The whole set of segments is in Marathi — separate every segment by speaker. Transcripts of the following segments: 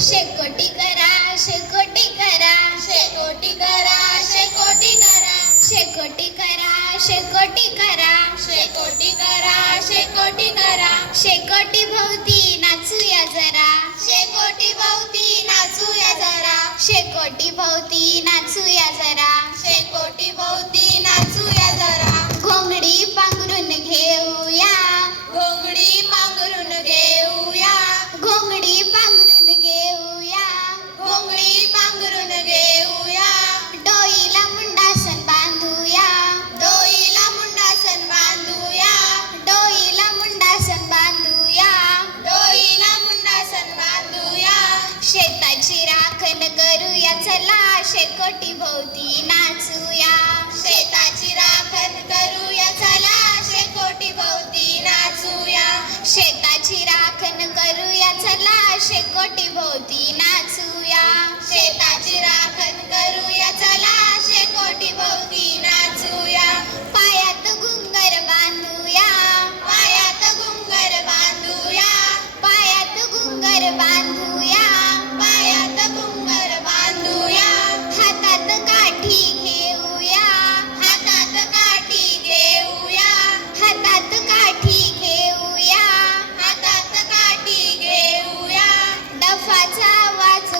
Speaker 1: शेकोटी करा शेकोटी करा.
Speaker 2: शेकोटी करा शेकोटी करा.
Speaker 1: शेकोटी करा शेकोटी करा.
Speaker 2: शेकोटी करा शेकोटी करा.
Speaker 1: शेकोटी भोवती नाचूया जरा.
Speaker 2: शेकोटी भोवती नाचूया जरा.
Speaker 1: शेकोटी भोवती नाचूया जरा.
Speaker 2: शेकोटी भोवती नाचूया जरा.
Speaker 1: शेताची राखण करूया चला शेकोटी भोवती नाचूया.
Speaker 2: शेताची राखण करूया चला शेकोटी भोवती नाचूया.
Speaker 1: शेताची राखण करूया चला शेकोटी भोवती नाचू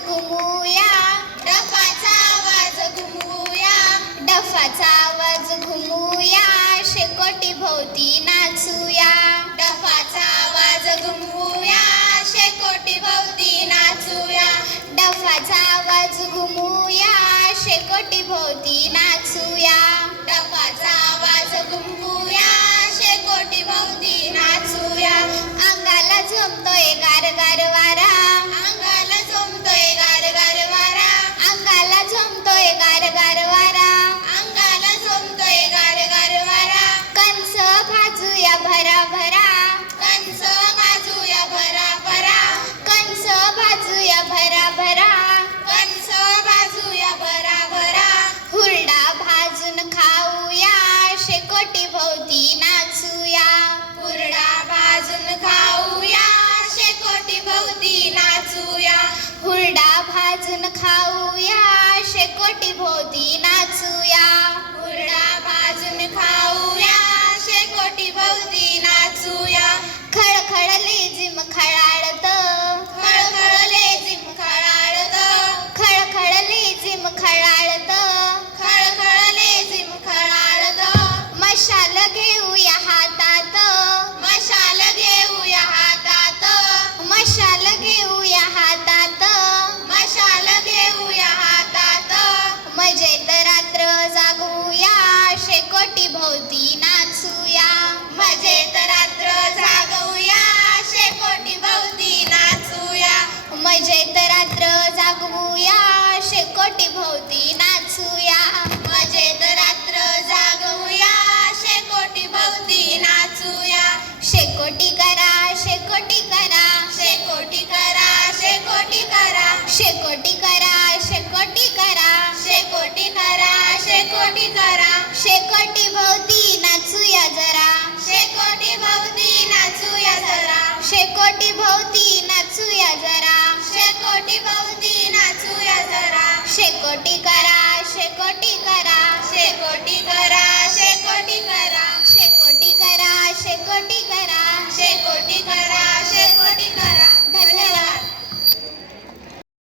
Speaker 1: घुमूया.
Speaker 2: डफाचा आवाज घुमूया.
Speaker 1: डफाचा आवाज घुमूया. शेकोटी भोवती नाचूया.
Speaker 2: डफाचा आवाज घुमूया. शेकोटी भोवती नाचूया.
Speaker 1: डफाचा आवाज घुमूया. शेकोटी भोवती नाचूया.
Speaker 2: डफाचा आवाज घुमूया. शेकोटी भोवती नाचूया.
Speaker 1: अंगाला झोपतोय गारगार भरा भरा
Speaker 2: कंस बाजूया भरा भरा.
Speaker 1: कंस भाजूया भरा भरा.
Speaker 2: कंस बाजूया भरा भरा.
Speaker 1: हुरडा भाजून खाऊया शेकोटी भोवती नाचूया.
Speaker 2: हुरडा भाजून खाऊया शेकोटी भोवती नाचूया.
Speaker 1: हुरडा भाजून खाऊया शेकोटी भोवती नाचूया.
Speaker 2: हुरडा भाजून खाऊया
Speaker 1: घेऊया हातात.
Speaker 2: मशाल घेऊया हातात.
Speaker 1: मशाल घेऊया हातात.
Speaker 2: मशाल घेऊया हातात.
Speaker 1: मजेत रात्र जागूया शेकोटी भोवती नाचूया.
Speaker 2: मजेत रात्र जागवूया शेकोटी भोवती नाचूया.
Speaker 1: मजेत रात्र जागवूया शेकोटी भोवती नाचूया.
Speaker 2: शेकोटी
Speaker 1: करा शेकोटी करा.
Speaker 2: शेकोटी करा शेकोटी करा.
Speaker 1: शेकोटी करा शेकोटी करा.
Speaker 2: शेकोटी करा शेकोटी करा.
Speaker 1: शेकोटी भोवती नाचूया जरा.
Speaker 2: शेकोटी भोवती नाचूया जरा.
Speaker 1: शेकोटी भोवती नाचूया जरा.
Speaker 2: शेकोटी भोवती नाचूया जरा.
Speaker 1: शेकोटी करा शेकोटी
Speaker 2: Bye.